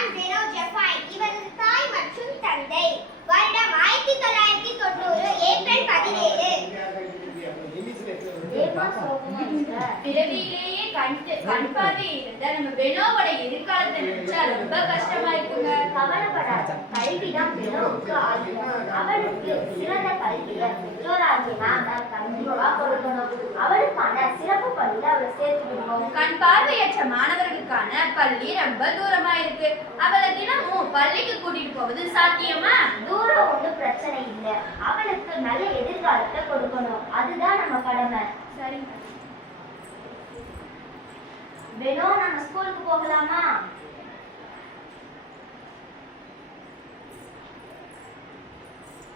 தான் ஜெனோ ஜெஃபைன் இவரது தாய் மற்றும் தந்தை. வருடம் ஆயிரத்தி தொள்ளாயிரத்தி தொண்ணூறு ஏப்ரல் பதினேழு. பிறவியிலேயே கண் கண் பார்வை இருந்த நம்ம பெனோவோட எதிர்காலத்தை நினைச்சா ரொம்ப கஷ்டமா இருக்குங்க. கவலைப்படாத. கல்விதான் பெணவுக்கு ஆயுதம் அவளுக்கு சிறந்த கல்வியை பெற்றோராகிய நாம கண்டிப்பா கொடுக்கணும். அவளுக்கான சிறப்பு பள்ளியில அவளை சேர்த்துக்கணும் கண் பார்வையற்ற மாணவர்களுக்கான பள்ளி ரொம்ப தூரமா இருக்கு. அவளை தினமும் பள்ளிக்கு கூட்டிட்டு போவது சாத்தியமா? தூரம் ஒன்றும் பிரச்சனை இல்லை. அவளுக்கு நல்ல எதிர்காலத்தை கொடுக்கணும். அதுதான் நம்ம கடமை. சரிங்க. பெனோ நம்ம ஸ்கூலுக்கு போகலாமா?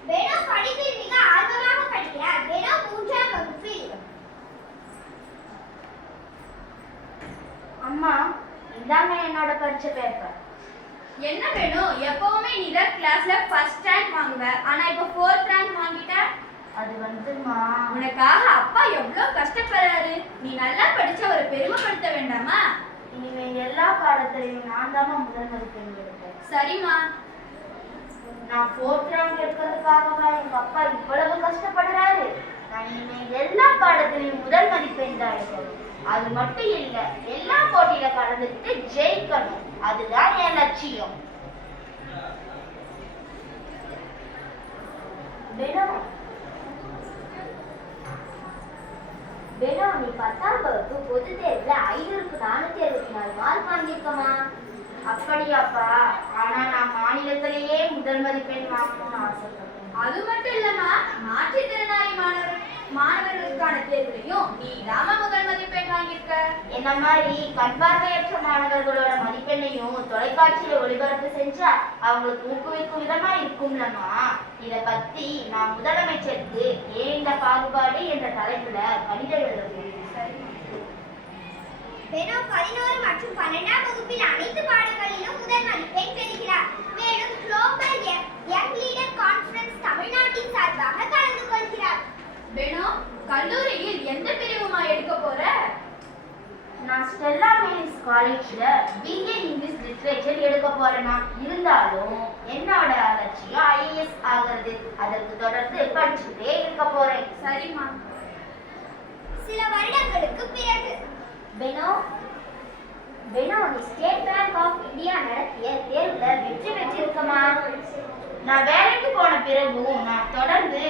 பெனோ படிப்பில் மிக ஆர்வமாக படிக்கிறார். பெனோ மூன்றாம் வகுப்பில் அம்மா இதாங்க என்னோட பரிச்சை பேப்பர் என்ன வேணும் எப்பவுமே நீ தான் கிளாஸ்ல ஃபர்ஸ்ட் ரேங்க் வாங்குவ. ஆனா இப்போ ஃபோர்த் ரேங்க் வாங்கிட்ட? அது வந்துமா? உனக்காக அப்பா எவ்வளவு கஷ்டப்படுறாரு? நீ நல்லா படிச்சு அவரை பெருமைப்படுத்த வேண்டாமா? இனிமே எல்லா பாடத்திலையும் நான் தாம்மா முதல் மதிப்பெண் எடுப்பேன். சரிம்மா. நான் ஃபோர்த் ரேங்க் எடுக்கிறதுக்காகவா எங்க அப்பா இவ்வளவு கஷ்டப்படுறாரு? நான் இனிமே எல்லா பாடத்திலையும் முதல் மதிப்பெண் தான் எடுக்கணும் அது மட்டும் இல்ல எல்லா போட்டியில கலந்துக்கிட்டு ஜெயிக்கணும். அதுதான் என் லட்சியம். பெனோ பெனோ நீ பத்தாம் வகுப்பு பொது தேர்வுல ஐநூறுக்கு நானூத்தி அறுபத்தி நாலு மார்க் வாங்கியிருக்கமா? அப்படியாப்பா. ஆனா நான் மாநிலத்திலேயே முதல் மதிப்பெண் வாங்கணும்னு ஆசைப்படுறேன் அது மட்டும் இல்லம்மா மாற்றுத்திறனாளி மாணவர் மாணவர்களுக்கான தேர்வுலையும் நீ தான் இந்த என்ன மாதிரி கண் பார்வையற்ற மாணவர்களோட மதிப்பெண்ணையும் தொலைக்காட்சியில ஒளிபரப்பு செஞ்சா அவங்களுக்கு ஊக்குவிக்கும் விதமா இருக்கும்லம்மா. இத பத்தி நான் முதலமைச்சருக்கு ஏன் இந்த பாகுபாடு என்ற தலைப்புல கடிதம் எழுதுறேன் பெனோ பதினோரு மற்றும் பன்னெண்டாம் வகுப்பில் அனைத்து பாடங்களிலும் முதல் மதிப்பெண் பெறுகிறார். மேலும் குளோபல் நான் ஸ்டெல்லா மேரிஸ் காலேஜ்ல பிஏ இங்கிலீஷ் லிட்ரேச்சர் எடுக்க போறேனா இருந்தாலும் என்னோட லட்சியம் ஐஏஎஸ் ஆகிறது. அதற்கு தொடர்ந்து படிச்சுட்டே இருக்க போறேன். சரிம்மா சில வருடங்களுக்கு பிறகு பெனோ பெனோ நீ ஸ்டேட் பேங்க் ஆஃப் இந்தியா நடத்திய தேர்வுல வெற்றி பெற்றிருக்கமா நான் வேலைக்கு போன பிறகும் நான் தொடர்ந்து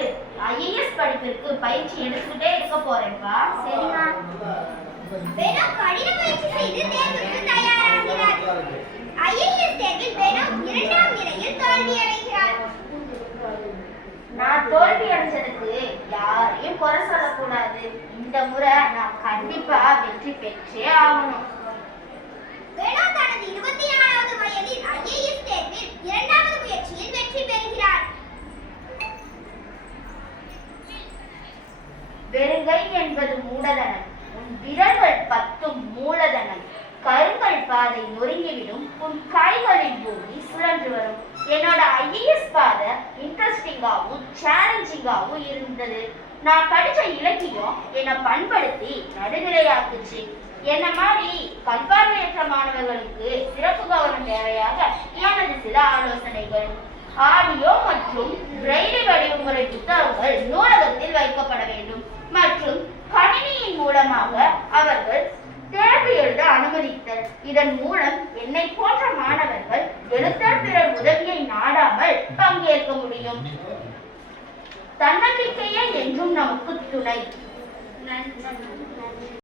ஐஏஎஸ் படிப்பிற்கு பயிற்சி எடுத்துக்கிட்டே இருக்க போறேன்ப்பா சரிம்மா பெனோ கடின முயற்சி செய்து தேர்வுக்கு தயாராகிறார். ஐஏஎஸ் தேர்வில் பெனோ இரண்டாம் நிலையில் தோல்வியடைகிறார் நான் தோல்வி அடைஞ்சதுக்கு யாரையும் குறை சொல்லக்கூடாது. இந்த முறை நான் கண்டிப்பா வெற்றி பெற்றே ஆகணும். பெனோ தனது இருபத்தி நாலாவது வயதில் ஐஏஎஸ் தேர்வில் இரண்டாவது முயற்சியில் வெற்றி பெறுகிறார். வெறுங்கை என்பது மூடதனம். உன் விரல்கள் பத்தும் மூலதனம். கருங்கள் பாதை நொறுங்கிவிடும். உன் கைகளின் பூமி சுழன்று வரும். என்னோட ஐஏஎஸ் பாதை இன்ட்ரெஸ்டிங்காகவும் சேலஞ்சிங்காகவும் இருந்தது. நான் படித்த இலக்கியம் என்னை பண்படுத்தி நடுநிலையாக்குச்சு. என்ன மாதிரி கல்பார்வையற்ற மாணவர்களுக்கு சிறப்பு கவனம் தேவையாக எனது சில ஆலோசனைகள். ஆடியோ மற்றும் பிரெய்லி வடிவமுறை புத்தகங்கள் நூலகத்தில் வைக்கப்பட வேண்டும். மூலமாக அவர்கள் தேர்வு எழுத அனுமதித்தல் இதன் மூலம் என்னை போன்ற மாணவர்கள் எழுத்தர் பிறர் உதவியை நாடாமல் பங்கேற்க முடியும். தன்னம்பிக்கையே என்றும் நமக்கு துணை. நன்றி.